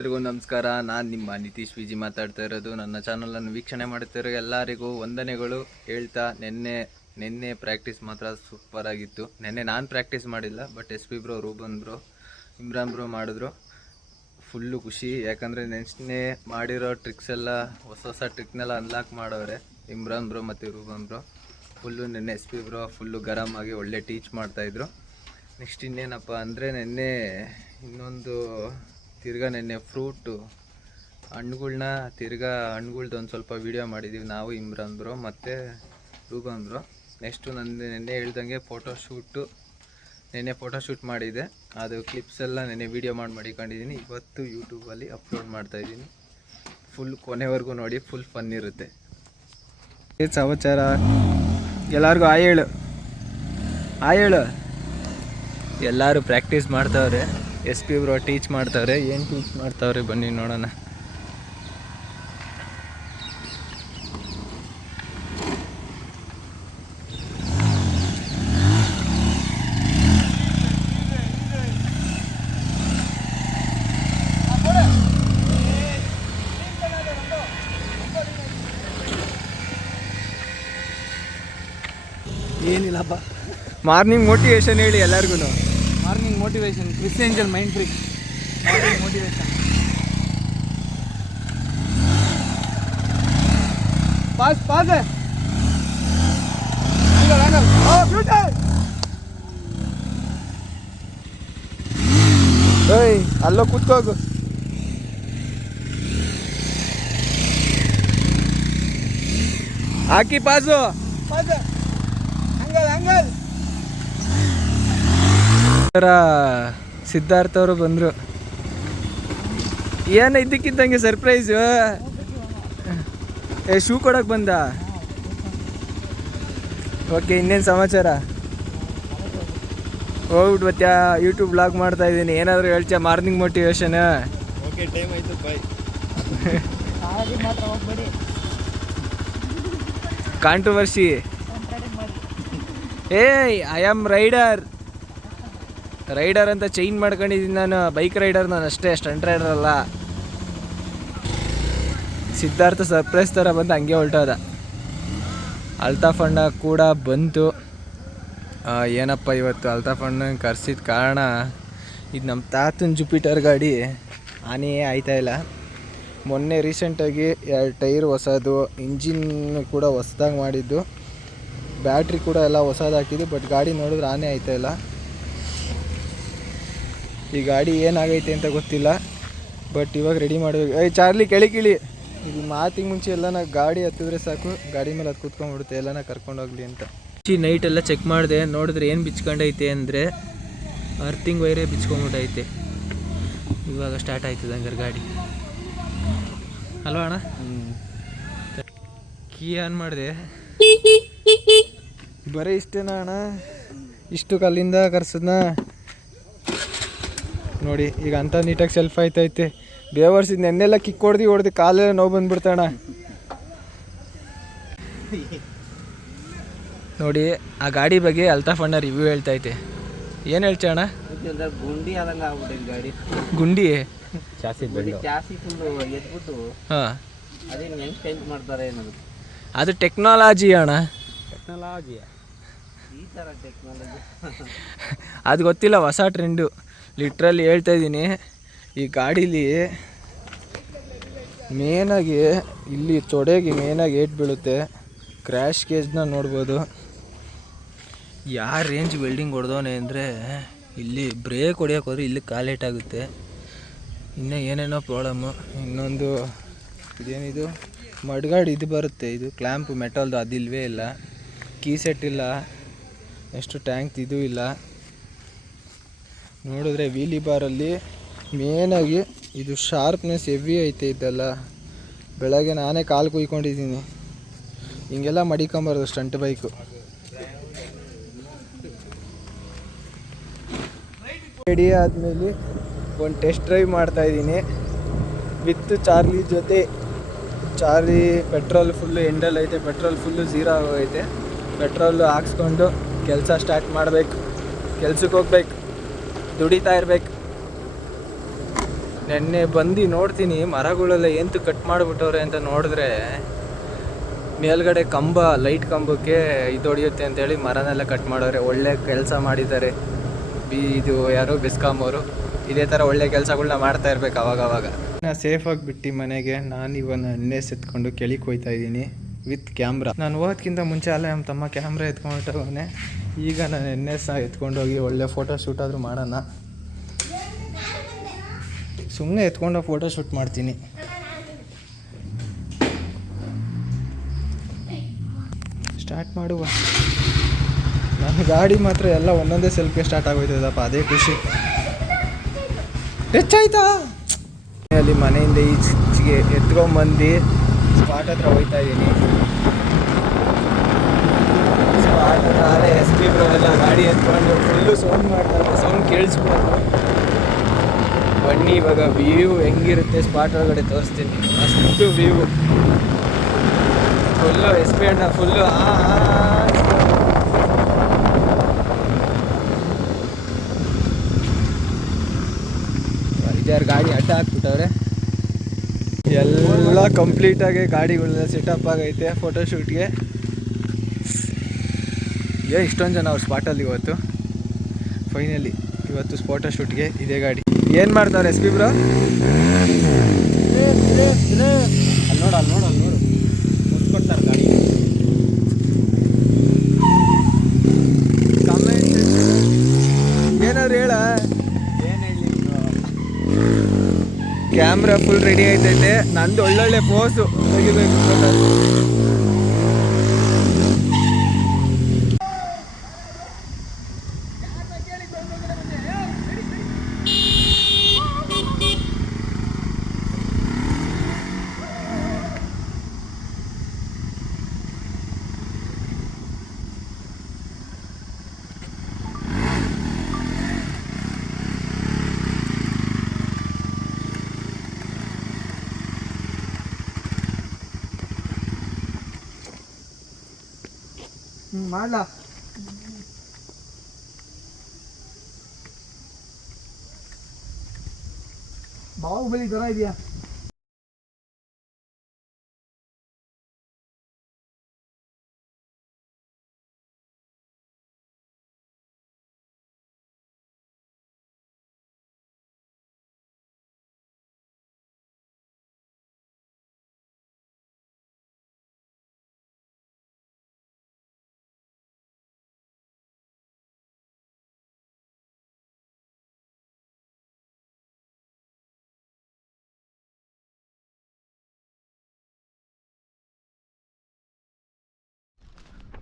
ಎಲ್ಲರಿಗೂ ನಮಸ್ಕಾರ. ನಾನು ನಿಮ್ಮ ನಿತೀಶ್ ವಿಜಿ ಮಾತಾಡ್ತಾ ಇರೋದು. ನನ್ನ ಚಾನಲನ್ನು ವೀಕ್ಷಣೆ ಮಾಡ್ತಿರೋ ಎಲ್ಲರಿಗೂ ವಂದನೆಗಳು ಹೇಳ್ತಾ, ನಿನ್ನೆ ಪ್ರಾಕ್ಟೀಸ್ ಮಾತ್ರ ಸೂಪರ್ ಆಗಿತ್ತು. ನಿನ್ನೆ ನಾನು ಪ್ರಾಕ್ಟೀಸ್ ಮಾಡಿಲ್ಲ, but SP bro, Ruben bro, Imran bro ಮಾಡಿದ್ರು. ಫುಲ್ಲು ಖುಷಿ, ಯಾಕಂದರೆ ನೆನ್ನೆ ಮಾಡಿರೋ ಟ್ರಿಕ್ಸ್ ಎಲ್ಲ ಹೊಸ ಟ್ರಿಕ್ನೆಲ್ಲ ಅನ್ಲಾಕ್ ಮಾಡೋರೆ ಇಮ್ರಾನ್ ಬ್ರೋ ಮತ್ತು ರೂಬನ್ ಬ್ರೋ. ಫುಲ್ಲು ನಿನ್ನೆ SP ಬ್ರೋ ಫುಲ್ಲು ಗರಮ್ ಆಗಿ ಒಳ್ಳೆ ಟೀಚ್ ಮಾಡ್ತಾಯಿದ್ರು. ನೆಕ್ಸ್ಟ್ ಇನ್ನೇನಪ್ಪ ಅಂದರೆ ನಿನ್ನೆ ಇನ್ನೊಂದು ನೆನ್ನೆ ಫ್ರೂಟು ಹಣ್ಣುಗಳ್ನ ಹಣ್ಣುಗಳ್ದು ಒಂದು ಸ್ವಲ್ಪ ವೀಡಿಯೋ ಮಾಡಿದ್ದೀವಿ ನಾವು, ಇಮ್ರಾನ್ ಬ್ರೋ ಮತ್ತು ರೂಬನ್ ಬ್ರೋ. ನೆಕ್ಸ್ಟು ನೆನ್ನೆ ಹೇಳ್ದಂಗೆ ನಿನ್ನೆ ಫೋಟೋಶೂಟ್ ಮಾಡಿದ್ದೆ. ಅದು ಕ್ಲಿಪ್ಸ್ ಎಲ್ಲ ನೆನ್ನೆ ವೀಡಿಯೋ ಮಾಡಿಕೊಂಡಿದ್ದೀನಿ. ಇವತ್ತು ಯೂಟ್ಯೂಬಲ್ಲಿ ಅಪ್ಲೋಡ್ ಮಾಡ್ತಾಯಿದ್ದೀನಿ. ಫುಲ್ ಕೊನೆವರೆಗೂ ನೋಡಿ, ಫುಲ್ ಫನ್ ಇರುತ್ತೆ. ಸಮಾಚಾರ ಎಲ್ಲರಿಗೂ ಆಯ್ ಹೇಳು. ಎಲ್ಲರೂ ಪ್ರಾಕ್ಟೀಸ್ ಮಾಡ್ತಾವ್ರೆ. SP ಬ್ರೋ ಟೀಚ್ ಮಾಡ್ತಾವ್ರೆ. ಏನು ಟೀಚ್ ಮಾಡ್ತಾವ್ರೆ ಬನ್ನಿ ನೋಡೋಣ. ಏನಿಲ್ಲಪ್ಪ, ಮಾರ್ನಿಂಗ್ ಮೋಟಿವೇಶನ್ ಹೇಳಿ ಎಲ್ಲರಿಗೂ. Morning motivation, Criss Angel mind trick. Morning motivation, pass ಓಯ್ ಅಲ್ಲೋ ಕೂತ್ಕೋಗು. ಹಾಕಿ ಪಾಸು. ಸಿದ್ಧಾರ್ಥ ಅವರು ಬಂದರು. ಏನು ಇದ್ದಕ್ಕಿದ್ದಂಗೆ ಸರ್ಪ್ರೈಸು. ಶೂ ಕೊಡೋಕೆ ಬಂದ. ಓಕೆ, ಇನ್ನೇನು ಸಮಾಚಾರ? ಹೋಗ್ಬಿಟ್ಟು ಮತ್ತೆ ಯೂಟ್ಯೂಬ್ ಬ್ಲಾಗ್ ಮಾಡ್ತಾ ಇದ್ದೀನಿ. ಏನಾದರೂ ಹೇಳ್ತೀಯ ಮಾರ್ನಿಂಗ್ ಮೋಟಿವೇಶನ್? ಓಕೆ, ಟೈಮ್ ಆಯಿತು, ಬಾಯ್. ಕಾಂಟ್ರವರ್ಸಿ. ಐ ಆಮ್ ರೈಡರ್ ಅಂತ ಚೇಂಜ್ ಮಾಡ್ಕೊಂಡಿದ್ದೀನಿ ನಾನು. ಬೈಕ್ ರೈಡರ್ ನಾನು ಅಷ್ಟೇ, ಸ್ಟಂಟ್ ರೈಡರ್ ಅಲ್ಲ. ಸಿದ್ಧಾರ್ಥ ಸರ್ಪ್ರೈಸ್ ಥರ ಬಂದು ಹಂಗೆ ಹೊಲ್ಟೋದ. ಅಲ್ತಾಫ್ ಅಣ್ಣ ಕೂಡ ಬಂತು. ಏನಪ್ಪ ಇವತ್ತು ಅಲ್ತಾಫ್ ಅಣ್ಣ ಕರೆಸಿದ ಕಾರಣ, ಇದು ನಮ್ಮ ತಾತನ ಜುಪಿಟರ್ ಗಾಡಿ ಆನೇ ಆಯ್ತಾಯಿಲ್ಲ. ಮೊನ್ನೆ ರೀಸೆಂಟಾಗಿ 2 ಟೈರ್ ಹೊಸದು, ಇಂಜಿನ್ ಕೂಡ ಹೊಸ್ದಾಗಿ ಮಾಡಿದ್ದು, ಬ್ಯಾಟ್ರಿ ಕೂಡ ಎಲ್ಲ ಹೊಸದು ಹಾಕಿದ್ದು. ಬಟ್ ಗಾಡಿ ನೋಡಿದ್ರೆ ಆನೇ ಆಯ್ತಾಯಿಲ್ಲ. ಈ ಗಾಡಿ ಏನಾಗೈತೆ ಅಂತ ಗೊತ್ತಿಲ್ಲ. ಬಟ್ ಇವಾಗ ರೆಡಿ ಮಾಡಬೇಕು. ಚಾರ್ಲಿ ಕೆಳಿ ಇದು ಮಾತಿಗೆ ಮುಂಚೆ ಎಲ್ಲನ ಗಾಡಿ ಹತ್ತಿದ್ರೆ ಸಾಕು, ಗಾಡಿ ಮೇಲೆ ಅದು ಕೂತ್ಕೊಂಡ್ಬಿಡುತ್ತೆ, ಎಲ್ಲನ ಕರ್ಕೊಂಡೋಗ್ಲಿ ಅಂತ. ನೈಟ್ ಎಲ್ಲ ಚೆಕ್ ಮಾಡಿದೆ. ನೋಡಿದ್ರೆ ಏನು ಬಿಚ್ಕೊಂಡೈತೆ ಅಂದರೆ ಅರ್ಥಿಂಗ್ ವೈರೇ ಬಿಚ್ಕೊಂಡ್ಬಿಟ್ಟೈತೆ. ಇವಾಗ ಸ್ಟಾರ್ಟ್ ಆಯ್ತದೆ ಹಂಗಾರೆ ಗಾಡಿ, ಅಲ್ವಾ ಅಣ್ಣ? ಕೀ ಆನ್ ಮಾಡಿದೆ. ಬರೀ ಇಷ್ಟೇನಾ ಅಣ್ಣ? ಇಷ್ಟು ಕಲ್ಲಿಂದ ಕರ್ಸದ್ನ ನೋಡಿ. ಈಗ ಅಂತ ನೀಟಾಗಿ ಸೆಲ್ಫ್ ಆಯ್ತೈತೆ. ಬೇವರ್ಸಿದ್ ನೆನ್ನೆಲ್ಲ ಕಿಕ್ ಹೊಡ್ದು ಕಾಲೆಲ್ಲ ನೋವು ಬಂದ್ಬಿಡ್ತಣ್ಣ. ನೋಡಿ ಆ ಗಾಡಿ ಬಗ್ಗೆ ಅಲ್ತಾಫ್ ಅಣ್ಣ ರಿವ್ಯೂ ಹೇಳ್ತೈತೆ. ಏನು ಹೇಳ್ತೀಯ ಅಣ್ಣ? ಗುಂಡಿ ಆದಂಗೆ ಆಗ್ಬಿಟ್ಟಿದೆ ಗಾಡಿ. ಗುಂಡಿ ಚಾಸಿ ಫುಲ್ಲು ಎದ್ಬಿಟ್ಟು, ಹಾಂ, ಅದೇನು ಹೆಂಗೆ ಚೇಂಜ್ ಮಾಡ್ತಾರೆ ಅನ್ನೋದು. ಅದು ಟೆಕ್ನಾಲಜಿ ಅಣ್ಣ. ಈ ಥರ ಟೆಕ್ನಾಲಜಿ ಅದು ಗೊತ್ತಿಲ್ಲ, ಹೊಸ ಟ್ರೆಂಡು. ಲಿಟ್ರಲ್ಲಿ ಹೇಳ್ತಾಯಿದ್ದೀನಿ. ಈ ಗಾಡೀಲಿ ಮೇನಾಗಿ ಇಲ್ಲಿ ತೊಡೆಗೆ ಮೇನಾಗಿ ಏಟ್ ಬೀಳುತ್ತೆ. ಕ್ರ್ಯಾಶ್ ಕೇಜ್ನ ನೋಡ್ಬೋದು. ಯಾರು ರೇಂಜ್ ವೆಲ್ಡಿಂಗ್ ಹೊಡೆದವನೆ ಅಂದರೆ, ಇಲ್ಲಿ ಬ್ರೇಕ್ ಹೊಡಿಯೋಕೆ ಹೋದ್ರೆ ಇಲ್ಲಿ ಕಾಲೇಟಾಗುತ್ತೆ. ಇನ್ನೂ ಏನೇನೋ ಪ್ರಾಬ್ಲಮ್ಮು. ಇನ್ನೊಂದು ಇದೇನಿದು ಮಡ್ಗಾಡು ಇದು ಬರುತ್ತೆ, ಇದು ಕ್ಲ್ಯಾಂಪ್ ಮೆಟಲ್ದು, ಅದಿಲ್ವೇ ಇಲ್ಲ. ಕೀ ಸೆಟ್ ಇಲ್ಲ. ಎಷ್ಟು ಟ್ಯಾಂಕ್ ಇದು ಇಲ್ಲ. ನೋಡಿದ್ರೆ ವೀಲಿ ಬಾರಲ್ಲಿ ಮೇನಾಗಿ ಇದು ಶಾರ್ಪ್ನೆಸ್ ಹೆವಿ ಐತೆ. ಇದೆಲ್ಲ ಬೆಳಗ್ಗೆ ನಾನೇ ಕಾಲು ಕುಯ್ಕೊಂಡಿದ್ದೀನಿ. ಹಿಂಗೆಲ್ಲ ಮಡಿಕೊಂಬಾರ್ದು ಸ್ಟಂಟ್ ಬೈಕು. ರೆಡಿ ಆದಮೇಲೆ ಒಂದು ಟೆಸ್ಟ್ ಡ್ರೈವ್ ಮಾಡ್ತಾಯಿದ್ದೀನಿ ವಿತ್ ಚಾರ್ಲಿ ಜೊತೆ. ಚಾರ್ಲಿ ಪೆಟ್ರೋಲ್ ಫುಲ್ಲು ಎಂಡಲ್ ಐತೆ, ಪೆಟ್ರೋಲ್ ಫುಲ್ಲು ಝೀರೋ ಆಗೋಗೈತೆ. ಪೆಟ್ರೋಲ್ ಹಾಕ್ಸ್ಕೊಂಡು ಕೆಲಸ ಸ್ಟಾರ್ಟ್ ಮಾಡಬೇಕು. ಕೆಲ್ಸಕ್ಕೆ ಹೋಗ್ಬೇಕು, ದುಡಿತಾ ಇರಬೇಕು. ನೆನ್ನೆ ಬಂದು ನೋಡ್ತೀನಿ ಮರಗಳೆಲ್ಲ ಎಂತು ಕಟ್ ಮಾಡಿಬಿಟ್ಟವ್ರೆ ಅಂತ ನೋಡಿದ್ರೆ ಮೇಲ್ಗಡೆ ಕಂಬ ಲೈಟ್ ಕಂಬಕ್ಕೆ ಇದು ಹೊಡಿಯುತ್ತೆ ಅಂತೇಳಿ ಮರನೆಲ್ಲ ಕಟ್ ಮಾಡೋರೆ. ಒಳ್ಳೆ ಕೆಲಸ ಮಾಡಿದ್ದಾರೆ ಇದು ಯಾರೋ ಬೆಸ್ಕಾಮ್ ಅವರು. ಇದೇ ಥರ ಒಳ್ಳೆ ಕೆಲಸಗಳನ್ನ ಮಾಡ್ತಾ ಇರ್ಬೇಕು ಅವಾಗವಾಗ. ನಾನು ಸೇಫಾಗಿ ಬಿಟ್ಟು ಮನೆಗೆ ನಾನು ಇವಾಗ ಎಣ್ಣೆ ಎತ್ಕೊಂಡು ಕೆಳಗೆ ಹೋಗ್ತಾ ಇದ್ದೀನಿ ವಿತ್ ಕ್ಯಾಮ್ರಾ. ನಾನು ಹೋಗೋದ್ಕಿಂತ ಮುಂಚೆ ಅಲ್ಲೇ ನಮ್ಮ ತಮ್ಮ ಕ್ಯಾಮ್ರಾ ಎತ್ಕೊಂಡವನೇ. ಈಗ ನಾನು ಎಣ್ಣೆ ಎತ್ಕೊಂಡೋಗಿ ಒಳ್ಳೆ ಫೋಟೋ ಶೂಟ್ ಆದರೂ ಮಾಡೋಣ. ಸುಮ್ಮನೆ ಎತ್ಕೊಂಡು ಫೋಟೋ ಶೂಟ್ ಮಾಡ್ತೀನಿ. ಸ್ಟಾರ್ಟ್ ಮಾಡುವ. ನನ್ನ ಗಾಡಿ ಮಾತ್ರ ಎಲ್ಲ ಒಂದೊಂದೇ ಸೆಲ್ಫಿಗೆ ಸ್ಟಾರ್ಟ್ ಆಗೋಯ್ತದಪ್ಪ, ಅದೇ ಖುಷಿ. ಟಚ್ ಆಯ್ತಾ ಅಲ್ಲಿ ಮನೆಯಿಂದ ಈಚೆಗೆ ಎತ್ಕೊಂಬಂದು ಸ್ಪಾಟ್ ಹತ್ರ ಹೋಗ್ತಾ ಇದ್ದೀನಿ. ಸ್ಪಾಟ್ ಹತ್ರ ಅದೇ ಎಸ್ ಪಿ ಬ್ರೋ ಎಲ್ಲ ಗಾಡಿ ಎತ್ಕೊಂಡು ಫುಲ್ಲು ಸೌಂಡ್ ಮಾಡ್ತಾರೆ, ಸೌಂಡ್ ಕೇಳಿಸ್ಬಿಡೋದು. ಬನ್ನಿ ಇವಾಗ ವ್ಯೂ ಹೆಂಗಿರುತ್ತೆ ಸ್ಪಾಟ್ ಒಳಗಡೆ ತೋರಿಸ್ತೀನಿ. ಅಷ್ಟು ವ್ಯೂ ಫುಲ್ಲು ಎಸ್ ಪಿ ಅಣ್ಣ ಫುಲ್ಲು ಐದಾರು ಗಾಡಿ ಅಡ್ಡ ಹಾಕ್ಬಿಟ್ಟವ್ರೆ. ಎಲ್ಲ ಕಂಪ್ಲೀಟಾಗಿ ಗಾಡಿಗಳೆಲ್ಲ ಸೆಟಪ್ ಆಗೈತೆ ಫೋಟೋಶೂಟ್ಗೆ. ಇಷ್ಟೊಂದು ಜನ ಅವ್ರ ಸ್ಪಾಟಲ್ಲಿ ಇವತ್ತು. ಫೈನಲಿ ಇವತ್ತು ಫೋಟೋಶೂಟ್ಗೆ ಇದೇ ಗಾಡಿ. ಏನು ಮಾಡ್ತಾವ್ರೆ ಎಸ್ ಪಿ ಬ್ರೋ? ಅಲ್ಲಿ ನೋಡು ಕೊಡ್ತಾರೆ ಗಾಡಿ. ಕಮೆಂಟ್ ಏನಾದ್ರು ಹೇಳ. ಏನು ಹೇಳಿ, ಕ್ಯಾಮ್ರಾ ಫುಲ್ ರೆಡಿ ಆಯ್ತೈತೆ. ನಂದು ಒಳ್ಳೊಳ್ಳೆ ಪೋಸು ತೆಗಿಬೇಕು. ಮಾಡಲ ಬಾಹುಬಲಿ ಥರ ಇದೆಯಾ?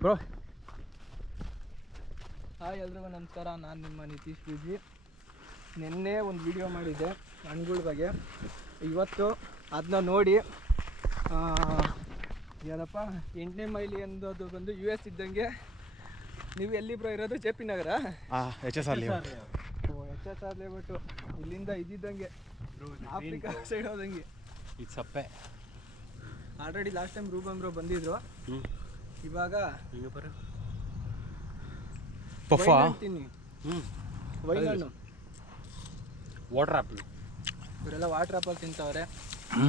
ಬ್ರೋ ಹಾಯ್ ಎಲ್ರಿಗೂ ನಮಸ್ಕಾರ. ನಾನು ನಿಮ್ಮ ನಿತೀಶ್ ವಿಜಿ. ನಿನ್ನೆ ಒಂದು ವಿಡಿಯೋ ಮಾಡಿದ್ದೆ ಹಣ್ಣುಗಳ ಬಗ್ಗೆ. ಇವತ್ತು ಅದನ್ನ ನೋಡಿ ಏನಪ್ಪ 8ನೇ ಮೈಲಿ ಅನ್ನೋದು ಬಂದು US ಇದ್ದಂಗೆ. ನೀವು ಎಲ್ಲಿ ಬ್ರೋ ಇರೋದು? JP ನಗರ HS ಆರ್ ಲೇಔಟು. ಇಲ್ಲಿಂದ ಇದ್ದಿದ್ದಂಗೆ ಆಫ್ರಿಕಾ ಸೈಡ್ ಹೋದಂಗೆ ಇದು ಸಪ್ಪೆ. Already last time Ruben bro ಬಂದಿದ್ರು. ಇವಾಗ ತಿನ್ನಿ ವೈನ್ ವಾಟರ್ ಆ್ಯಪಲ್. ಇವರೆಲ್ಲ ವಾಟರ್ ಆ್ಯಪಲ್ ತಿಂತವ್ರೆ.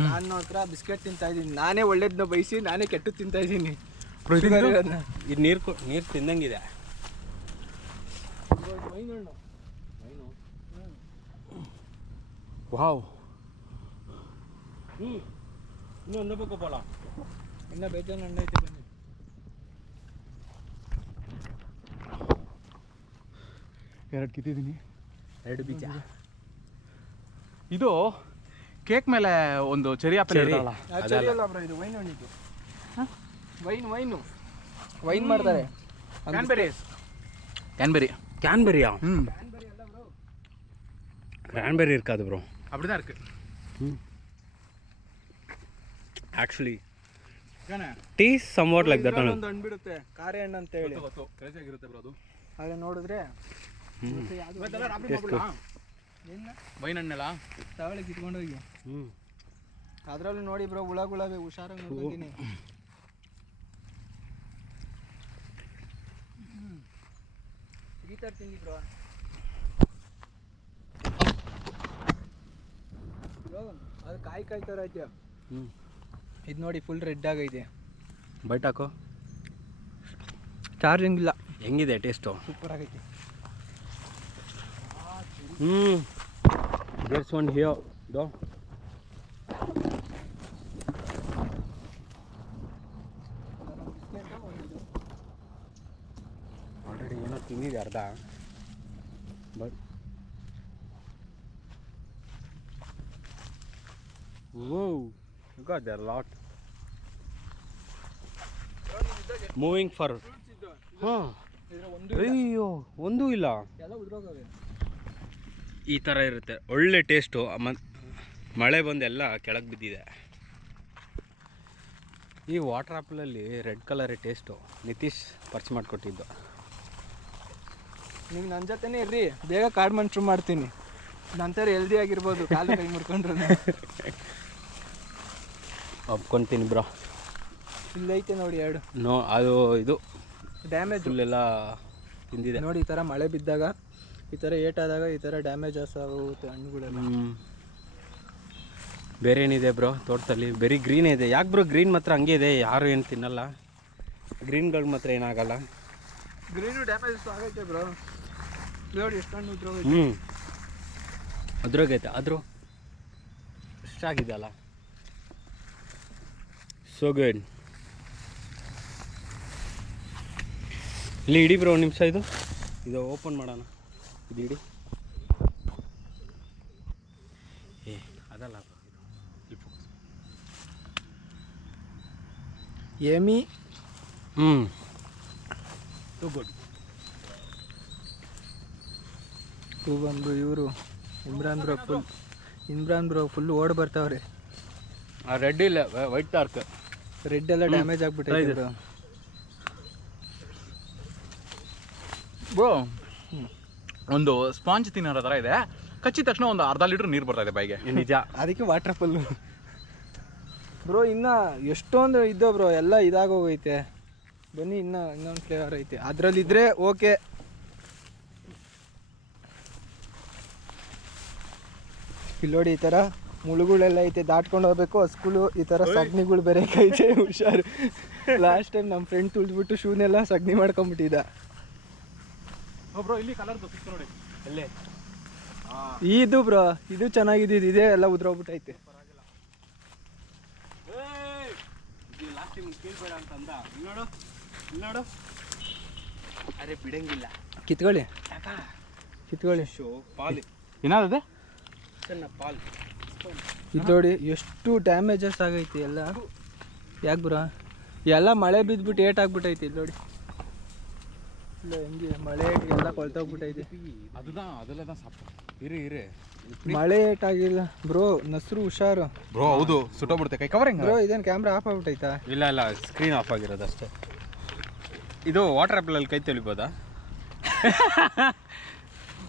ನಾನು ಹತ್ರ ಬಿಸ್ಕೆಟ್ ತಿಂತಾ ಇದ್ದೀನಿ. ನಾನೇ ಒಳ್ಳೇದನ್ನ ಬಯಸಿ ನಾನೇ ಕೆಟ್ಟು ತಿಂತಾ ಇದ್ದೀನಿ. ಇದು ನೀರು ತಿಂದಂಗಿದೆ. ವೈನ್ ಹಣ್ಣು ವಾವ್. ಇನ್ನೂ ಒಂದು ಬೇಕಪ್ಪಲ್ಲ, ಇನ್ನೂ ಬೇಜಾನು ಹಣ್ಣು ಐತೆ. ಬನ್ನಿ. ಎರಡು ಕಿತ್ತಿದ್ದೀನಿ. 2 ಬೀಜ. ಇದು ಕೇಕ್ ಮೇಲೆ ಒಂದು ಚೆರಿ ಆಪಲ್ ಇರಲ್ಲ. ಚೆರಿ ಅಲ್ಲ ಬ್ರೋ, ಇದು ವೈನ್ ಹಣ್ಣಿದ್ದು. ವೈನ್ ಮಾಡ್ತಾರೆ. ಕ್ಯಾನ್ಬೆರಿಯಾ? ಕ್ಯಾನ್ಬೆರಿ இருக்காது ப்ரோ. அப்படிதான் இருக்கு. Actually taste somewhat like that. ಒಂದು ಹಣ್ಣು ಬಿಡುತ್ತೆ ಕಾರೆ ಹಣ್ಣು ಅಂತ ಹೇಳಿ. ಕ್ರೇಜಿ ಆಗಿರುತ್ತೆ ಬ್ರೋ ಅದು. ಆದ್ರೆ ನೋಡಿದ್ರೆ ವೈನ್ ಹಣ್ಣೆಲ್ಲ ತಗೊಳ್ಳಿ ಕಿತ್ಕೊಂಡೋಗಿ. ಅದ್ರಲ್ಲೂ ನೋಡಿ ಬ್ರೋ ಹುಳಗುಳವೆ ಹುಷಾರಾಗಿ ನೋಡ್ತೀನಿ. ಈ ಥರ ತಿಂದಿ ಬ್ರೋ. ಅದು ಕಾಯಿ ಥರ ಐತೆ. ಹ್ಞೂ ಇದು ನೋಡಿ ಫುಲ್ ರೆಡ್ ಆಗೈತೆ. ಬೈಟ್ ಹಾಕೋ. ಚಾರ್ಜಿಂಗ್ ಇಲ್ಲ. ಹೆಂಗಿದೆ ಟೇಸ್ಟು? ಸೂಪರ್ ಆಗೈತೆ. There's one here, though. Already ಏನೋ ತಿಂದಿದೆ ಅರ್ಧ, but whoa, you got there a lot. Moving for ಹಾಂ, ಅಯ್ಯೋ ಒಂದೂ ಇಲ್ಲ. ಎಲ್ಲ ಉದ್ರೋಗವೆ. ಈ ಥರ ಇರುತ್ತೆ, ಒಳ್ಳೆ ಟೇಸ್ಟು. ಮಳೆ ಬಂದು ಎಲ್ಲ ಕೆಳಗೆ ಬಿದ್ದಿದೆ. ಈ ವಾಟರ್ ಆ್ಯಪಲಲ್ಲಿ ರೆಡ್ ಕಲರೇ ಟೇಸ್ಟು. ನಿತೀಶ್ ಪರ್ಚ್ ಮಾಡಿಕೊಟ್ಟಿದ್ದು. ನೀವು ನನ್ನ ಜೊತೆನೇ ಇರ್ರಿ, ಬೇಗ ಕಾಡು ಮಂಟ್ರು ಮಾಡ್ತೀನಿ. ನಂತರ ಹೆಲ್ದಿ ಆಗಿರ್ಬೋದು, ಕಾಲು ಕೈ ಮುರ್ಕೊಂಡ್ರು. ಒಪ್ಕೊತೀನಿ ಬ್ರೋ. ಇಲ್ಲೈತೆ ನೋಡಿ 2. ನೋ, ಅದು ಇದು ಡ್ಯಾಮೇಜ್ ಫುಲ್ಲೆಲ್ಲ ತಿಂದಿದೆ ನೋಡಿ. ಈ ಥರ ಮಳೆ ಬಿದ್ದಾಗ, ಈ ಥರ ಏಟಾದಾಗ ಈ ಥರ ಡ್ಯಾಮೇಜ್ ಆಗೋಗುತ್ತೆ ಹಣ್ಣುಗಳೆಲ್ಲ. ಬೇರೆ ಏನಿದೆ ಬ್ರೋ ತೋಟದಲ್ಲಿ? ಬರೀ ಗ್ರೀನ್ ಇದೆ. ಯಾಕೆ ಬ್ರೋ ಗ್ರೀನ್ ಮಾತ್ರ ಹಂಗೆ ಇದೆ? ಯಾರು ಏನು ತಿನ್ನಲ್ಲ, ಗ್ರೀನ್ಗಳು ಮಾತ್ರ ಏನಾಗಲ್ಲ. ಗ್ರೀನು ಡ್ಯಾಮೇಜ್ ಆಗೈತೆ ಬ್ರೋ. ನೋಡಿ ಎಷ್ಟು ಹಣ್ಣು ಉದ್ರೋಗೈತೆ. ಅದ್ರಾಗೈತೆ, ಆದರೂ ಇಷ್ಟಾಗಿದೆ ಅಲ್ಲ. So good. ಇಲ್ಲಿ ಇಡಿ ಬ್ರೋ, ಒಂದು ನಿಮಿಷ. ಇದು ಓಪನ್ ಮಾಡೋಣ. ಇದು ಇಡಿ. ಏ ಅದಲ್ಲ ಬ್ರೋ, ಏಮಿ. Too good. ಟೂ ಬಂದು ಇವರು ಇಮ್ರಾನ್ ಬ್ರೋ ಫುಲ್ ಓಡ್ ಬರ್ತಾವ್ರೆ. ರೆಡ್ ಇಲ್ಲ, ವೈಟ್ ಡಾರ್ಕ್. ರೆಡ್ ಎಲ್ಲ ಡ್ಯಾಮೇಜ್ ಆಗ್ಬಿಟ್ಟೈತೆ ಬ್ರೋ. ಬ್ರೋ ಒಂದು ಸ್ಪಾಂಜ್ ತಿನ್ನೋ ಥರ ಇದೆ. ಕಚ್ಚಿದ ತಕ್ಷಣ ಒಂದು ಅರ್ಧ ಲೀಟ್ರ್ ನೀರು ಬರ್ತಾ ಇದೆ ಬಾಯಿಗೆ. ನಿಜ. ಅದಕ್ಕೆ ವಾಟರ್ ಫುಲ್ಲು ಬ್ರೋ. ಇನ್ನು ಎಷ್ಟೊಂದು ಇದ್ದೋ ಬ್ರೋ, ಎಲ್ಲ ಇದಾಗೋಗೈತೆ. ಬನ್ನಿ, ಇನ್ನೊಂದು ಫ್ಲೇವರ್ ಐತೆ, ಅದರಲ್ಲಿದ್ದರೆ ಓಕೆ. ಇಲ್ಲಿ ನೋಡಿ, ಈ ಥರ ಮುಳುಗಳೆಲ್ಲ ಐತೆ, ದಾಟ್ಕೊಂಡು ಹೋಗ್ಬೇಕು. ಹಸ್ಗಳು ಈ ಥರ ಸಗಣಿಗಳು ಬೇರೆಕೈತೆ, ಹುಷಾರು. ಲಾಸ್ಟ್ ಟೈಮ್ ನಮ್ಮ ಫ್ರೆಂಡ್ ತುಳಿದ್ಬಿಟ್ಟು ಶೂನೆಲ್ಲ ಸಗಣಿ ಮಾಡ್ಕೊಂಬಿಟ್ಟಿದ್ದ. ಬ್ರೋ ಇಲ್ಲಿ ಕಲರ್ ಸಿಕ್ತು ನೋಡಿ ಅಲ್ಲೇ. ಇದು ಬ್ರೋ, ಇದು ಚೆನ್ನಾಗಿದ್ದು, ಇದೇ ಎಲ್ಲ ಉದ್ರೋಗ್ಬಿಟ್ಟೈತೆ. ಲಾಸ್ಟ್ ಟೈಮ್ ಕೇಳ್ಬೇಡ ಅಂತ ಅಂದ. ನೋಡು, ಅರೆ ಬಿಡಂಗಿಲ್ಲ. ಕಿತ್ಕೊಳ್ಳಿ. ಶೋ ಪಾಲಿ ಏನಾಗಿದೆ ಸಣ್ಣ ಪಾಲ್. ಇದು ನೋಡಿ ಎಷ್ಟು ಡ್ಯಾಮೇಜಸ್ ಆಗೈತಿ ಎಲ್ಲ. ಯಾಕೆ ಬ್ರೋ? ಎಲ್ಲ ಮಳೆ ಬಿದ್ದುಬಿಟ್ಟು ಏಟಾಗ್ಬಿಟ್ಟೈತಿ. ಇದು ನೋಡಿ, ಇಲ್ಲ ಹೆಂಗೆ ಮಳೆ ಎಲ್ಲ ಕೊಳ್ತೋಗ್ಬಿಟ್ಟೈತಿ. ಅದೆಲ್ಲ ಸಾಕು. ಇರಿ ಮಳೆ ಏಟಾಗಿಲ್ಲ ಬ್ರೋ. ನಸ್ರು ಹುಷಾರು ಬ್ರೋ. ಹೌದು, ಸುಟ್ಟೋಗ್ಬಿಡುತ್ತೆ ಕೈ. Covering bro. ಇದೇನು ಕ್ಯಾಮ್ರಾ ಆಫ್ ಆಗ್ಬಿಟ್ಟೈತಾ? ಇಲ್ಲ, ಸ್ಕ್ರೀನ್ ಆಫ್ ಆಗಿರೋದು ಅಷ್ಟೇ. ಇದು ವಾಟರ್ ಆ್ಯಪಲಲ್ಲಿ ಕೈ ತೊಳಿಬೋದಾ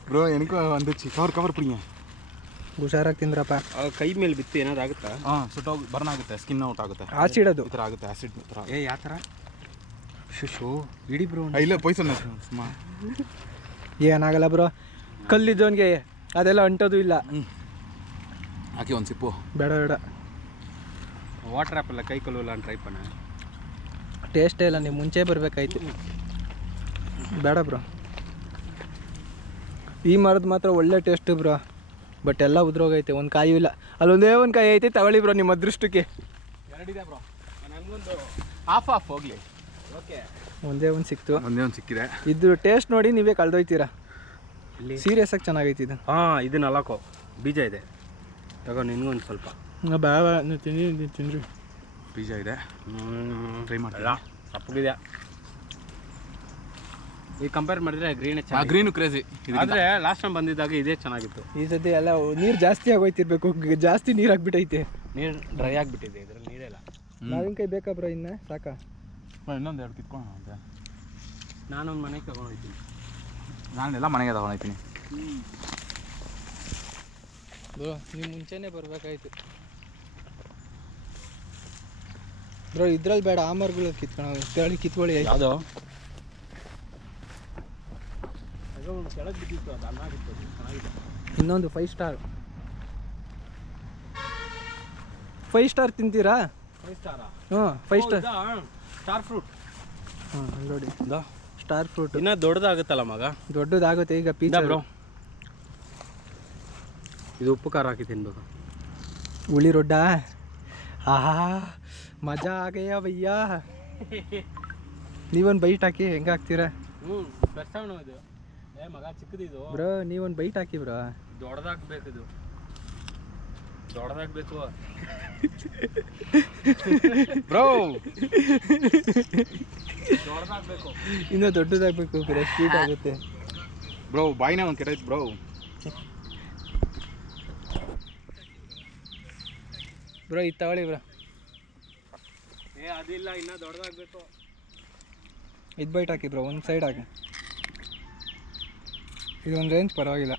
ಬ್ರೋ? ಎನಕ್ಕೂ ಒಂದು ಕವರ್ ಪುಡಿಯ ಹುಷಾರಾಗಿ ತಿಂದ್ರಪ್ಪ. ಕೈ ಮೇಲೆ ಬಿತ್ತು ಏನಾದ್ರು ಆಗುತ್ತಾ? ಹಾಂ, ಸುಟ್ಟೋಗಿ ಬರ್ನ್ ಆಗುತ್ತೆ, ಸ್ಕಿನ್ ಔಟ್ ಆಗುತ್ತೆ. ಆಸಿಡ್ ಅದು ಈ ಥರ ಆಗುತ್ತೆ, ಆಸಿಡ್ ಥರ. ಯಾವ ಥರ? ಶೋ ಇಡಿ ಬ್ರೋ. ಇಲ್ಲ ಪೊಯ್ಸನ್ನ ಸುಮ್ಮ. ಏನಾಗಲ್ಲ ಬ್ರೋ. ಕಲ್ಲಿದ್ದವನಿಗೆ ಅದೆಲ್ಲ ಅಂಟೋದು ಇಲ್ಲ. ಹಾಕಿ ಒಂದು ಸಿಪ್ಪು. ಬೇಡ. ವಾಟರ್ ಆ್ಯಪಲ್ಲ ಕೈ ಕೊಲ್ಲಲ್ಲ ಅಂತ ಟ್ರೈ ಪಣ್ಣ. ಟೇಸ್ಟೇ ಇಲ್ಲ, ನೀವು ಮುಂಚೆ ಬರಬೇಕಾಯ್ತು. ಬೇಡ ಬ್ರೋ. ಈ ಮರದ ಮಾತ್ರ ಒಳ್ಳೆ ಟೇಸ್ಟು ಬ್ರೋ, ಬಟ್ ಎಲ್ಲ ಉದ್ರೋಗೈತೆ. ಒಂದು ಕಾಯೂ ಇಲ್ಲ. ಅಲ್ಲೊಂದೇ ಒಂದು ಕಾಯಿ ಐತೆ, ತಗೊಳ್ಳಿ ಬ್ರೋ ನಿಮ್ಮ ಅದೃಷ್ಟಕ್ಕೆ. ಎರಡಿದೆ ಬ್ರೋ, ನನಗೊಂದು ಹಾಫ್ ಹೋಗಲಿ. ಓಕೆ, ಒಂದೇ ಒಂದು ಸಿಕ್ತು. ಒಂದೇ ಒಂದು ಸಿಕ್ಕಿದೆ. ಇದು ಟೇಸ್ಟ್ ನೋಡಿ ನೀವೇ ಕಳೆದೋಯ್ತೀರಾ. ಸೀರಿಯಸ್ ಆಗಿ ಚೆನ್ನಾಗೈತಿ ಇದು. ಹಾಂ, ಇದು 4 ಬೀಜ ಇದೆ. ತಗೋ ನಿನ್ಗೊಂದು ಸ್ವಲ್ಪ. ಬೇಡ, ನೀವು ತಿನ್ನಿರಿ. ಬೀಜ ಇದೆ, ಟ್ರೈ ಮಾಡಿ. ತಪ್ಪಗಿದೆ. ಈಗ ಕಂಪೇರ್ ಮಾಡಿದ್ರೆ ಗ್ರೀನ್ ಗ್ರೀನು ಕ್ರೇಜಿ. ಆದರೆ ಲಾಸ್ಟ್ ಟೈಮ್ ಬಂದಿದ್ದಾಗ ಇದೇ ಚೆನ್ನಾಗಿತ್ತು. ಈ ಸತಿ ಎಲ್ಲ ನೀರು ಜಾಸ್ತಿ ಆಗೋಯ್ತಿರ್ಬೇಕು. ಜಾಸ್ತಿ ನೀರು ಹಾಕ್ಬಿಟ್ಟೈತೆ. ನೀರು ಡ್ರೈ ಆಗಿಬಿಟ್ಟಿದೆ, ಇದರಲ್ಲಿ ನೀರೆಲ್ಲ. ಮಾವಿನಕಾಯಿ ಬೇಕಾ ಬ್ರೋ? ಇನ್ನು ಸಾಕಾ? ಇನ್ನೊಂದು 2 ಕಿತ್ಕೊಳ್ಳೋಣ ಅಂತ. ನಾನೊಂದು ಮನೆಗೆ ತಗೊಂಡೋಗ್ತೀನಿ. ನಾನೆಲ್ಲ ಮನೆಗೆ ತಗೊಂಡೋಗ್ತೀನಿ. ಬ್ರೋ ನೀವು ಮುಂಚೆನೇ ಬರಬೇಕಾಯ್ತು ಬ್ರೋ. ಇದ್ರಲ್ಲಿ ಬೇಡ, ಆ ಮರಗಳು ಕಿತ್ಕೊಳ್ಳಿ. ಯಾವುದೋ ಕೆಳಗೆ ಬಿದ್ದಿತ್ತು, ಅದು ಅನ್ನಾಗಿತ್ತು, ಚೆನ್ನಾಗಿದೆ. ಇನ್ನೊಂದು 5 ಸ್ಟಾರ್. 5 ಸ್ಟಾರ್ ತಿಂತೀರಾ? 5 ಸ್ಟಾರಾ? ಹ್ಞೂ 5 ಸ್ಟಾರ್. Star fruit. ಹಾಂ ನೋಡಿ ಸ್ಟಾರ್ ಫ್ರೂಟ್. ಇನ್ನೂ ದೊಡ್ಡದಾಗುತ್ತಲ್ಲ ಮಗ. ದೊಡ್ಡದಾಗುತ್ತೆ ಈಗ ಪೀಚ್ ಬ್ರೋ ಇದು ಉಪ್ಪು ಖಾರ ಹಾಕಿ ತಿನ್ಬೇಕು. ಹುಳಿ ರೊಡ್ಡ. ಆಹಾ ಮಜಾ ಆಗಯ್ಯ ಭಯ್ಯ. ನೀವೊಂದು ಬೈಟ್ ಹಾಕಿ ಹೆಂಗೆ ಹಾಕ್ತೀರಾ? ಇದು ಏ ಮಗ ಚಿಕ್ಕದಿದು ಬ್ರೋ, ನೀವೊಂದು ಬೈಟ್ ಹಾಕಿ ಬ್ರೋ. ದೊಡ್ಡದಾಗಬೇಕು, ಇದು ದೊಡ್ಡದಾಗಬೇಕು ಬ್ರೋ, ದೊಡ್ಡದಾಗಬೇಕು. ಇನ್ನೂ ದೊಡ್ಡದಾಗಬೇಕು, ಬೇರೆ ಸ್ವೀಟ್ ಆಗುತ್ತೆ. ಬ್ರೋ ಬಾಯಿನ ಒಂದು ಕೆಟ್ಟೈತೆ ಬ್ರೋ. ಬ್ರೋ ಇದು ತಗೊಳ್ಳಿ ಬ್ರೋ. ಏ ಅದಿಲ್ಲ, ಇನ್ನೂ ದೊಡ್ಡದಾಗಬೇಕು. ಇದು ಬೈಟ್ ಹಾಕಿ ಬ್ರೋ, ಒಂದು ಸೈಡ್ ಹಾಕಿ. ಇದೊಂದು ರೇಂಜ್ ಪರವಾಗಿಲ್ಲ.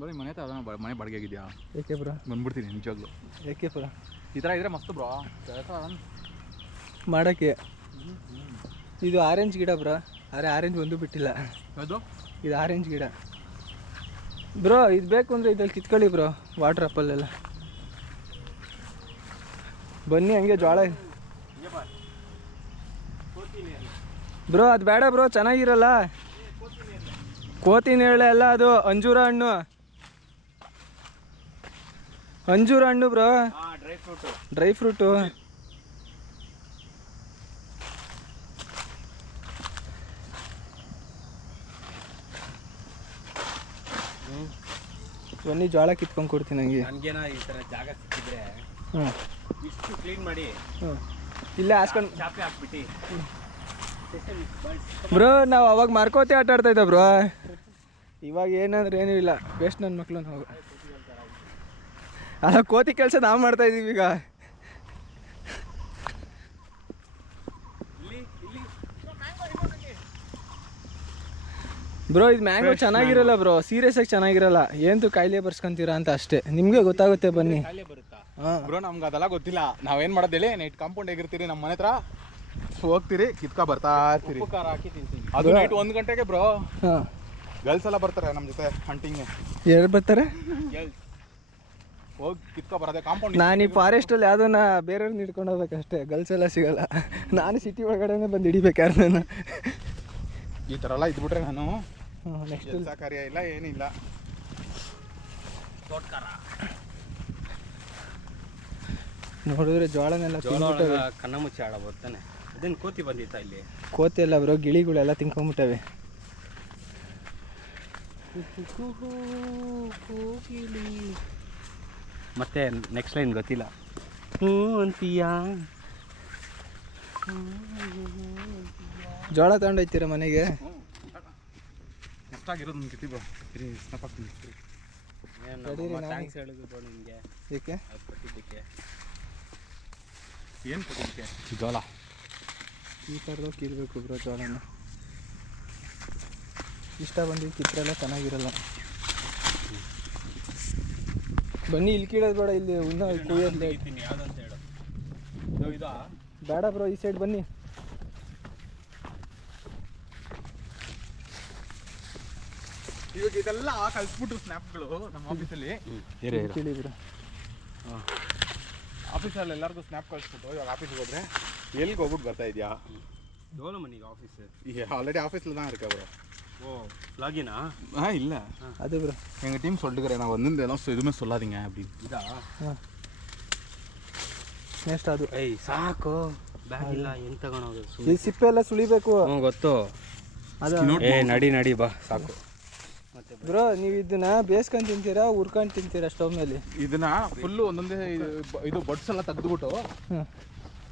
ಬರೀ ಮನೆ ಹತ್ರ ಮನೆ ಬಾಡಿಗೆ ಆಗಿದೆಯಾ? ಏಕೆ ಬ್ರೋ? ಬಂದ್ಬಿಡ್ತೀನಿ ನಿಜವಾಗ್ಲು. ಏಕೆ ಬ್ರೋ? ಈ ಥರ ಇದ್ರೆ ಮಸ್ತ್ ಬ್ರೋ ಮಾಡೋಕ್ಕೆ. ಇದು ಆರೆಂಜ್ ಗಿಡ ಬ್ರೋ, ಆದರೆ ಆರೆಂಜ್ ಒಂದು ಬಿಟ್ಟಿಲ್ಲ. ಅದು ಇದು ಆರೆಂಜ್ ಗಿಡ ಬ್ರೋ. ಇದು ಬೇಕು ಅಂದರೆ ಇದ್ರಲ್ಲಿ ಕಿತ್ಕೊಳ್ಳಿ ಬ್ರೋ, ವಾಟರ್ ಆಪಲ್ಲೆಲ್ಲ. ಬನ್ನಿ ಹಂಗೆ ಜೋಳ ಬ್ರೋ. ಅದು ಬೇಡ ಬ್ರೋ, ಚೆನ್ನಾಗಿರಲ್ಲ. ಕೋತಿನೇರಳೆ ಅಲ್ಲ, ಅದು ಅಂಜೂರ ಹಣ್ಣು. ಅಂಜೂರ ಹಣ್ಣು ಬ್ರೋ, ಡ್ರೈ ಫ್ರೂಟು. ಬನ್ನಿ ಜೋಳ ಕಿತ್ಕೊಂಡು ಕೊಡ್ತೀನಿ ನನಗೆ. ನನಗೇನ ಈ ಥರ ಜಾಗ ಸಿಕ್ಕಿದ್ರೆ ಹ್ಞೂ ಇಷ್ಟು ಕ್ಲೀನ್ ಮಾಡಿ ಹ್ಞೂ ಇಲ್ಲೇ ಹಾಸ್ಕೊಂಡು ಚಾಪೆ ಹಾಕ್ಬಿಟ್ಟು ಬ್ರೋ. ನಾವು ಅವಾಗ ಮಾರ್ಕೋತಿ ಆಟ ಆಡ್ತಾ ಇದ್ದ ಬ್ರೋ. ಇವಾಗ ಏನಂದ್ರೆ ಏನೂ ಇಲ್ಲ, ಬೇಸ್ಟ್ ನನ್ನ ಮಕ್ಕಳು ನಾವು. ಅಲ್ಲ, ಕೋತಿ ಕೆಲಸ ನಾವು ಮಾಡ್ತಾ ಇದ್ದೀವಿ ಈಗ. ಬ್ರೋ ಇದು ಮ್ಯಾಂಗೋ ಚೆನ್ನಾಗಿರಲ್ಲ ಬ್ರೋ, ಸೀರಿಯಸ್ ಆಗಿ ಚೆನ್ನಾಗಿರಲ್ಲ. ಏನು ಕಾಯಿಲೆ ಬರ್ಸ್ಕೊಂತೀರಾ ಅಂತ ಅಷ್ಟೇ, ನಿಮಗೆ ಗೊತ್ತಾಗುತ್ತೆ. ಬನ್ನಿ. ಹಾಂ ಬ್ರೋ, ನಮ್ಗೆ ಅದೆಲ್ಲ ಗೊತ್ತಿಲ್ಲ. ನಾವೇನು ಮಾಡೋದು ಹೇಳಿ, ನೈಟ್ ಕಾಂಪೌಂಡ್ ಹೇಗಿರ್ತೀರಿ ನಮ್ಮ ಮನೆ ಹತ್ರ ಹೋಗ್ತೀರಿ, ಕಿತ್ಕೊ ಬರ್ತಾ ಇರ್ತೀರಿ. ಖಾರ ಹಾಕಿ ತಿಂತೀನಿ. ಅದು ನೈಟ್ 1 ಗಂಟೆಗೆ ಬ್ರೋ. ಹಾಂ ಗರ್ಲ್ಸ್ ಎಲ್ಲ ಬರ್ತಾರೆ ನಮ್ಮ ಜೊತೆ ಹಂಟಿಂಗ್ಗೆ. ಯಾರು ಬರ್ತಾರೆ? ಹೋಗಿ ಕಿತ್ಕೊ ಬರೋದೆ ಕಾಂಪೌಂಡ್. ನಾನು ಈ ಫಾರೆಸ್ಟಲ್ಲಿ ಯಾವುದನ್ನ ಬೇರೆಯವ್ರನ್ನ ಹಿಡ್ಕೊಂಡು ಹೋಗ್ಬೇಕಷ್ಟೇ, ಗರ್ಲ್ಸ್ ಎಲ್ಲ ಸಿಗಲ್ಲ. ನಾನು ಸಿಟಿ ಒಳಗಡೆನೇ ಬಂದು ಹಿಡಿಬೇಕು ಯಾರನ್ನ. ಈ ಥರ ಎಲ್ಲ ಇದ್ಬಿಟ್ರೆ ನಾನು ನೆಕ್ಸ್ಟ್ ಕೆಲಸ ಕಾರ್ಯ ಇಲ್ಲ, ಏನಿಲ್ಲ. ನೋಡಿದ್ರೆ ಜೋಳನೆಲ್ಲ ತಿಂದ್ಬಿಟ್ಟವೆ. ಕಣ್ಣ ಮುಚ್ಚಿ ಆಡ ಬರ್ತಾನೆ. ಅದೇನು ಕೋತಿ ಬಂದಿತ್ತಾ ಇಲ್ಲಿ? ಕೋತಿ ಎಲ್ಲ ಬ್ರೋ, ಗಿಳಿಗಳೆಲ್ಲ ತಿನ್ಕೊಂಬಿಟ್ಟವೆ. ಮತ್ತೆ ನೆಕ್ಸ್ಟ್ ಲೈನ್ ಗೊತ್ತಿಲ್ಲ. ಹ್ಞೂ ಅಂತೀಯಾ? ಜೋಳ ತಗೊಂಡೋಯ್ತೀರ ಮನೆಗೆ? ಎಷ್ಟಾಗಿರೋದು ಕಿತ್ತಿ ಬ್ರೋ. ಸ್ನಾಪ್ ಹಾಕ್ತೀನಿ. ಥ್ಯಾಂಕ್ಸ್ ಹೇಳಿದ್ರು ಬ್ರೋ ನಿಮಗೆ. ಏಕೆ? ಅದು ಕೊಟ್ಟಿದ್ದಕ್ಕೆ. ಏನು ಕೊಟ್ಟಿದ್ದಕ್ಕೆ? ಜೋಳ ಈ ಥರದ್ದು ಕೀಳ್ಬೇಕು ಬ್ರೋ ಜೋಳನ. ಇಷ್ಟ ಬಂದಿದ್ದು ಕಿತ್ತರೆಲ್ಲ ಚೆನ್ನಾಗಿರಲ್ಲ. ಬನ್ನಿ ಇಲ್ಲಿ ಕೀಳೋದು ಬೇಡ, ಇಲ್ಲಿ ಇನ್ನೂ ಕುಯ್ಯೋದು ಯಾವುದಂತ ಹೇಳು. ಇದಾ ಬೇಡ ಬ್ರೋ, ಈ ಸೈಡ್ ಬನ್ನಿ. ಇವಾಗ ಇದೆಲ್ಲ ಕಳಿಸ್ಬಿಟ್ರು ಸ್ನ್ಯಾಪ್ಗಳು ನಮ್ಮ ಆಫೀಸಲ್ಲಿ. ಕೇಳಿ ಬ್ರೋ. ಆಫೀಸಲ್ಲಿ ಎಲ್ಲರಿಗೂ ಸ್ನ್ಯಾಪ್ ಕಳಿಸ್ಬಿಟ್ಟು ಇವಾಗ ಆಫೀಸಿಗೆ ಹೋದ್ರೆ ಎಲ್ಲಿಗೆ ಹೋಗ್ಬಿಟ್ಟು ಬರ್ತಾ ಇದೆಯಾ? எவ்வளோ மணிக்கு ஆஃபீஸு? ஆல்ரெடி ஆஃபீஸில் தான் இருக்கேன் ப்ரோ. ஓ லாகினா? இல்லை அது ப்ரோ எங்கள் டீம் சொல்லிட்டுக்கிறேன், நான் வந்து எல்லாம் எதுவுமே சொல்லாதீங்க அப்படின்னு. இதா ನೆಕ್ಸ್ಟ್ ಅದು. ಏಯ್ ಸಾಕು, ಬ್ಯಾಗ್ ಇಲ್ಲ, ಏನು ತಗೊಳೋದು? ಈ ಸಿಪ್ಪೆ ಎಲ್ಲ ಸುಳಿಬೇಕು. ಹ್ಞೂ ಗೊತ್ತು. ಅದು ಏ ನಡಿ ಬಾ ಸಾಕು. ಬ್ರೋ ನೀವು ಇದನ್ನ ಬೇಯಿಸ್ಕೊಂಡು ತಿಂತೀರಾ, ಹುರ್ಕೊಂಡು ತಿಂತೀರಾ ಸ್ಟವ್ ಮೇಲೆ? ಇದನ್ನ ಫುಲ್ಲು ಒಂದೊಂದೇ ಇದು ಬಡ್ಸ್ ಎಲ್ಲ ತೆಗೆದುಬಿಟ್ಟು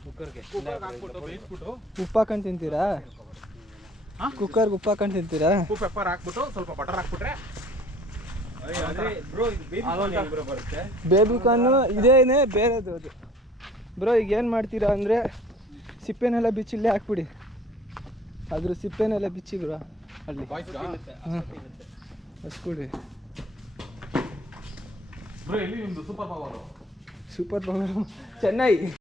ಕುಕ್ಕರ್ಗೆ ಹಾಕ್ಬಿಟ್ಟು ಬೇಯಿಸ್ಬಿಟ್ಟು ಉಪ್ಪು ಹಾಕೊಂಡು ತಿಂತೀರಾ? ಕುಕ್ಕರ್ಗೆ ಉಪ್ಪು ಹಾಕೊಂಡು ತಿಂತೀರಾ? ಉಪ್ಪು ಪೆಪ್ಪರ್ ಹಾಕ್ಬಿಟ್ಟು ಸ್ವಲ್ಪ ಬಟರ್ ಹಾಕ್ಬಿಟ್ರೆ ಬೇಬಿ ಕಾರ್ನು ಇದೇನೇ ಬೇರೆದು ಅದು. ಬ್ರೋ ಈಗ ಏನು ಮಾಡ್ತೀರಾ ಅಂದರೆ ಸಿಪ್ಪೆನೆಲ್ಲ ಬಿಚ್ಚಿ ಇಲ್ಲೇ ಹಾಕ್ಬಿಡಿ. ಅದ್ರ ಸಿಪ್ಪೆನೆಲ್ಲ ಬಿಚ್ಚಿ ಬ್ರೋ ಅಲ್ಲಿ ಹಸ್ಕೊಡಿ. ಬ್ರೋ ಎಲ್ಲಿ ನಿಮ್ಮದು super power? Super power Chennai.